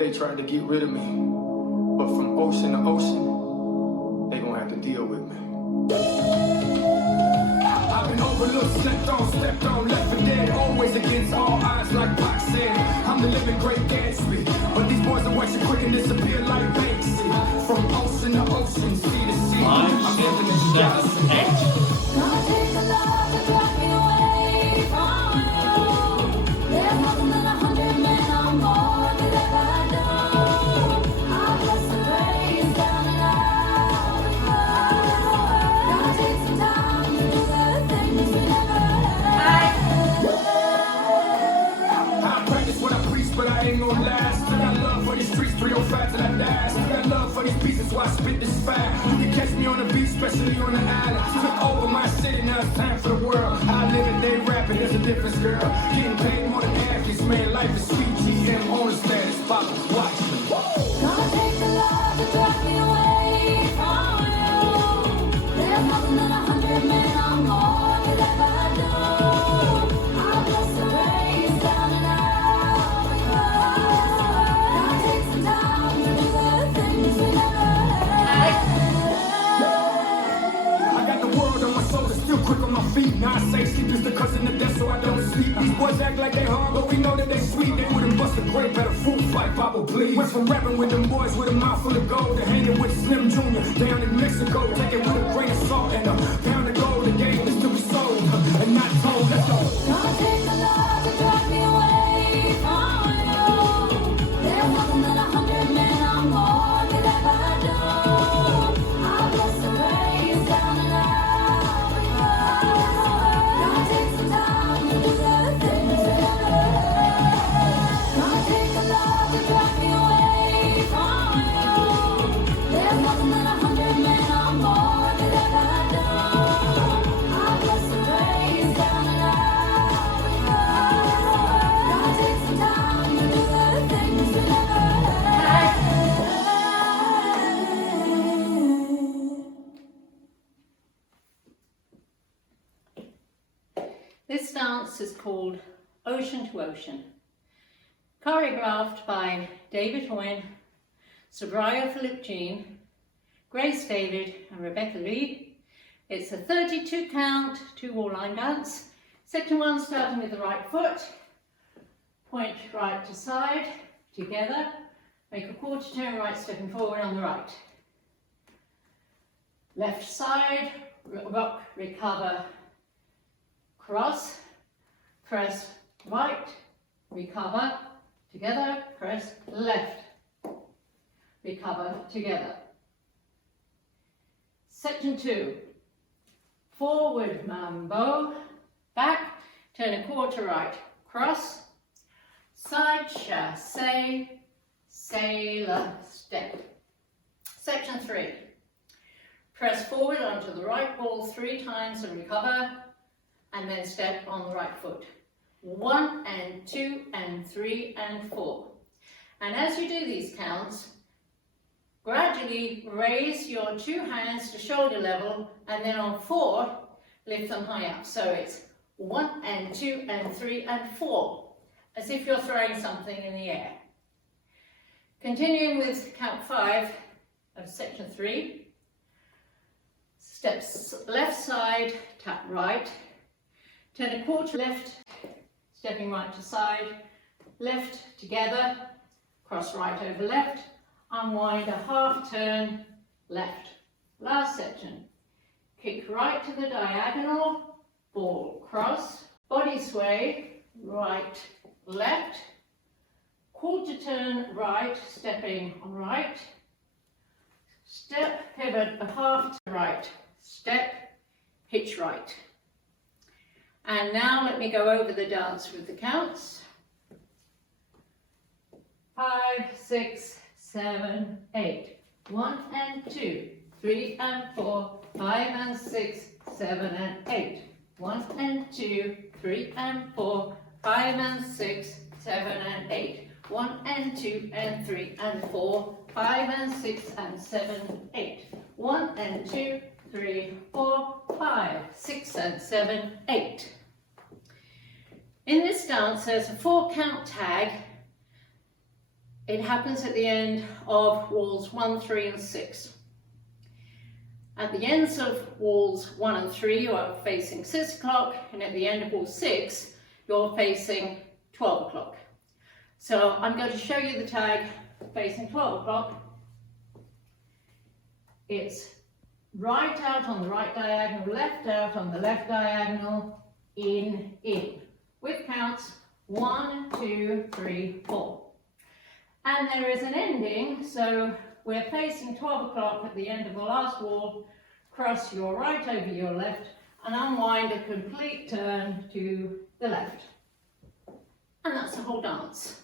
They tried to get rid of me, but from ocean to ocean, they gonna have to deal with me. I've been overlooked, stepped on, left for dead, always against all odds, like Pac said. I'm the living great Gatsby, but these boys are watching quick and disappear like Banksy. From ocean to ocean, sea to sea, I'm living in the galaxy. Gonna take a lot to drive me away from you. There's nothing that 100 men on board could ever do. I'll bless and praise down and out. Gonna take some time to do the things we never had. I practice what I preach, but I ain't gonna last. I got love for these streets, 305 till I die. Still got love for these pieces, so I spit this fire. You can catch me on the beach, especially on the island. Took over my city, now it's time for the world. I live it, they rapping, there's a difference, girl. Getting paid more than athletes, man, life is sweet. GM on the status, pop, watch me. Gonna take a lot to drive me away from you. There's nothing that 100 men on board could ever do. I'll bless and praise down and out. Gonna take some time to do the things we never had. I got the world on my shoulders, still quick on my feet. Now I say sleep is the cousin of death, so I don't sleep. These boys act like they hard, but we know that they sweet. They wouldn't bust a grape at a fruit fight, Bible please. Went from rapping with them boys with a mouth full of gold to hanging with Slim Jr. down in Mexico. Take it with a grain of salt and a pound of gold. The game is to be sold and not told. Let's go. Gonna take a lot to drive me away from you. There's nothing that 100 men on board could ever do. I'll bless and praise down and out. Gonna take some time to do the things we never had. Gonna take a lot to drive me away from you. There's nothing that 100 men on board could ever do. I'll bless and praise down and out. Gonna take some time to do the things we never had. This dance is called Ocean to Ocean, choreographed by David Hoyne, Sabraya Philip Jean, Grace David and Rebecca Lee. It's a 32 count, 2-wall line dance. Section 1 starting with the right foot, point right to side, together, make a quarter turn right stepping forward on the right. Left side, rock, recover, cross, press right, recover, together, press left, recover, together. Section 2, forward mambo, back, turn a quarter right, cross, side chassé, sailor step. Section 3, press forward onto the right ball 3 times and recover, and then step on the right foot. 1 and 2 and 3 and 4. And as you do these counts, gradually raise your 2 hands to shoulder level, and then on 4, lift them high up. So it's 1 and 2 and 3 and 4, as if you're throwing something in the air. Continuing with count 5 of section 3, steps left side, tap right, turn a quarter left, stepping right to side, left together, cross right over left, unwind a half turn, left. Last section, kick right to the diagonal, ball cross, body sway, right, left, quarter turn right, stepping right, step, pivot, a half to right, step, hitch right. And now let me go over the dance with the counts. 5, 6, 7, 8. 1 and 2, 3 and 4, 5 and 6, 7 and 8. 1 and 2, 3 and 4, 5 and 6, 7 and 8. 1 and 2 and 3 and 4, 5 and 6 and 7, 8. 1 and 2, 3, 4, 5, 6 and 7, 8. In this dance there's a 4 count tag. It happens at the end of walls 1, 3 and 6. At the ends of walls 1 and 3 you are facing 6 o'clock, and at the end of wall 6 you're facing 12 o'clock. So I'm going to show you the tag facing 12 o'clock. It's right out on the right diagonal, left out on the left diagonal, in, with counts 1, 2, 3, 4. And there is an ending, so we're facing 12 o'clock at the end of the last wall. Cross your right over your left and unwind a complete turn to the left. And that's the whole dance.